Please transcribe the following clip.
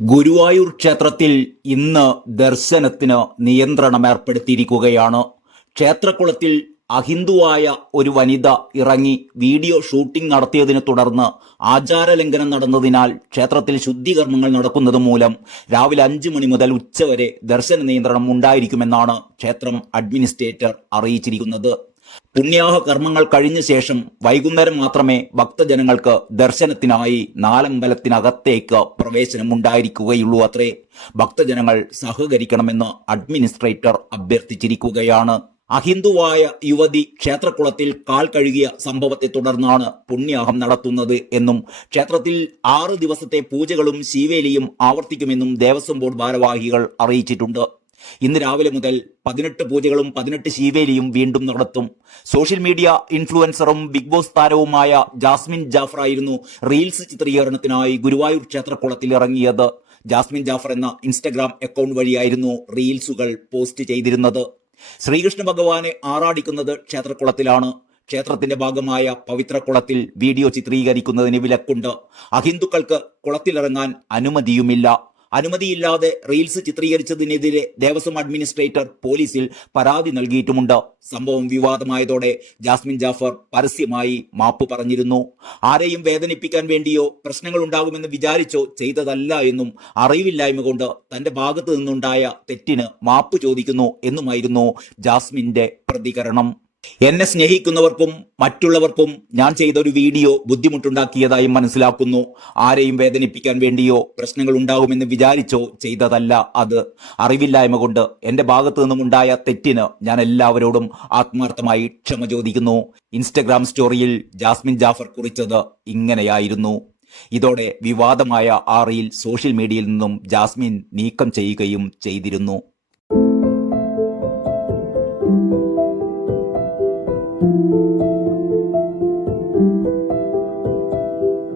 ഗുരുവായൂർ ക്ഷേത്രത്തിൽ ഇന്ന് ദർശനത്തിന് നിയന്ത്രണം ഏർപ്പെടുത്തിയിരിക്കുകയാണ്. ക്ഷേത്രക്കുളത്തിൽ അഹിന്ദുവായ ഒരു വനിത ഇറങ്ങി വീഡിയോ ഷൂട്ടിംഗ് നടത്തിയതിനെ തുടർന്ന് ആചാരലംഘനം നടന്നതിനാൽ ക്ഷേത്രത്തിൽ ശുദ്ധികർമ്മങ്ങൾ നടക്കുന്നത് മൂലം രാവിലെ 5 മണി മുതൽ ഉച്ചവരെ ദർശന നിയന്ത്രണം ഉണ്ടായിരിക്കുമെന്നാണ് ക്ഷേത്രം അഡ്മിനിസ്ട്രേറ്റർ അറിയിച്ചിരിക്കുന്നത്. പുണ്യാഹ കർമ്മങ്ങൾ കഴിഞ്ഞ ശേഷം വൈകുന്നേരം മാത്രമേ ഭക്തജനങ്ങൾക്ക് ദർശനത്തിനായി നാലമ്പലത്തിനകത്തേക്ക് പ്രവേശനം ഉണ്ടായിരിക്കുകയുള്ളൂ അത്രേ. ഭക്തജനങ്ങൾ സഹകരിക്കണമെന്ന് അഡ്മിനിസ്ട്രേറ്റർ അഭ്യർത്ഥിച്ചിരിക്കുകയാണ്. അഹിന്ദുവായ യുവതി ക്ഷേത്രക്കുളത്തിൽ കാൽ കഴുകിയ സംഭവത്തെ തുടർന്നാണ് പുണ്യാഹം നടത്തുന്നത് എന്നും ക്ഷേത്രത്തിൽ 6 ദിവസത്തെ പൂജകളും ശീവേലിയും ആവർത്തിക്കുമെന്നും ദേവസ്വം ബോർഡ് ഭാരവാഹികൾ അറിയിച്ചിട്ടുണ്ട്. ഇന്ന് രാവിലെ മുതൽ 18 പൂജകളും 18 ശീവേലിയും വീണ്ടും നടത്തും. സോഷ്യൽ മീഡിയ ഇൻഫ്ലുവൻസറും ബിഗ് ബോസ് താരവുമായ ജാസ്മിൻ ജാഫർ ആയിരുന്നു റീൽസ് ചിത്രീകരണത്തിനായി ഗുരുവായൂർ ക്ഷേത്രക്കുളത്തിൽ ഇറങ്ങിയത്. ജാസ്മിൻ ജാഫർ എന്ന ഇൻസ്റ്റഗ്രാം അക്കൗണ്ട് വഴിയായിരുന്നു റീൽസുകൾ പോസ്റ്റ് ചെയ്തിരുന്നത്. ശ്രീകൃഷ്ണ ഭഗവാനെ ആറാടിക്കുന്നത് ക്ഷേത്രക്കുളത്തിലാണ്. ക്ഷേത്രത്തിന്റെ ഭാഗമായ പവിത്രക്കുളത്തിൽ വീഡിയോ ചിത്രീകരിക്കുന്നതിന് വിലക്കുണ്ട്. അഹിന്ദുക്കൾക്ക് കുളത്തിലിറങ്ങാൻ അനുമതിയുമില്ല. അനുമതിയില്ലാതെ റീൽസ് ചിത്രീകരിച്ചതിനെതിരെ ദേവസ്വം അഡ്മിനിസ്ട്രേറ്റർ പോലീസിൽ പരാതി നൽകിയിട്ടുമുണ്ട്. സംഭവം വിവാദമായതോടെ ജാസ്മിൻ ജാഫർ പരസ്യമായി മാപ്പ് പറഞ്ഞിരുന്നു. ആരെയും വേദനിപ്പിക്കാൻ വേണ്ടിയോ പ്രശ്നങ്ങൾ ഉണ്ടാകുമെന്ന് വിചാരിച്ചോ ചെയ്തതല്ല എന്നും അറിവില്ലായ്മ കൊണ്ട് തന്റെ ഭാഗത്തു നിന്നുണ്ടായ തെറ്റിന് മാപ്പ് ചോദിക്കുന്നു എന്നുമായിരുന്നു ജാസ്മിന്റെ പ്രതികരണം. എന്നെ സ്നേഹിക്കുന്നവർക്കും മറ്റുള്ളവർക്കും ഞാൻ ചെയ്ത ഒരു വീഡിയോ ബുദ്ധിമുട്ടുണ്ടാക്കിയതായും മനസ്സിലാക്കുന്നു. ആരെയും വേദനിപ്പിക്കാൻ വേണ്ടിയോ പ്രശ്നങ്ങൾ ഉണ്ടാകുമെന്ന് വിചാരിച്ചോ ചെയ്തതല്ല അത്. അറിവില്ലായ്മ കൊണ്ട് എന്റെ ഭാഗത്തു നിന്നുമുണ്ടായ തെറ്റിന് ഞാൻ എല്ലാവരോടും ആത്മാർത്ഥമായി ക്ഷമ ചോദിക്കുന്നു. ഇൻസ്റ്റഗ്രാം സ്റ്റോറിയിൽ ജാസ്മിൻ ജാഫർ കുറിച്ചത് ഇങ്ങനെയായിരുന്നു. ഇതോടെ വിവാദമായ ആ റീൽ സോഷ്യൽ മീഡിയയിൽ നിന്നും ജാസ്മിൻ നീക്കം ചെയ്യുകയും ചെയ്തിരുന്നു.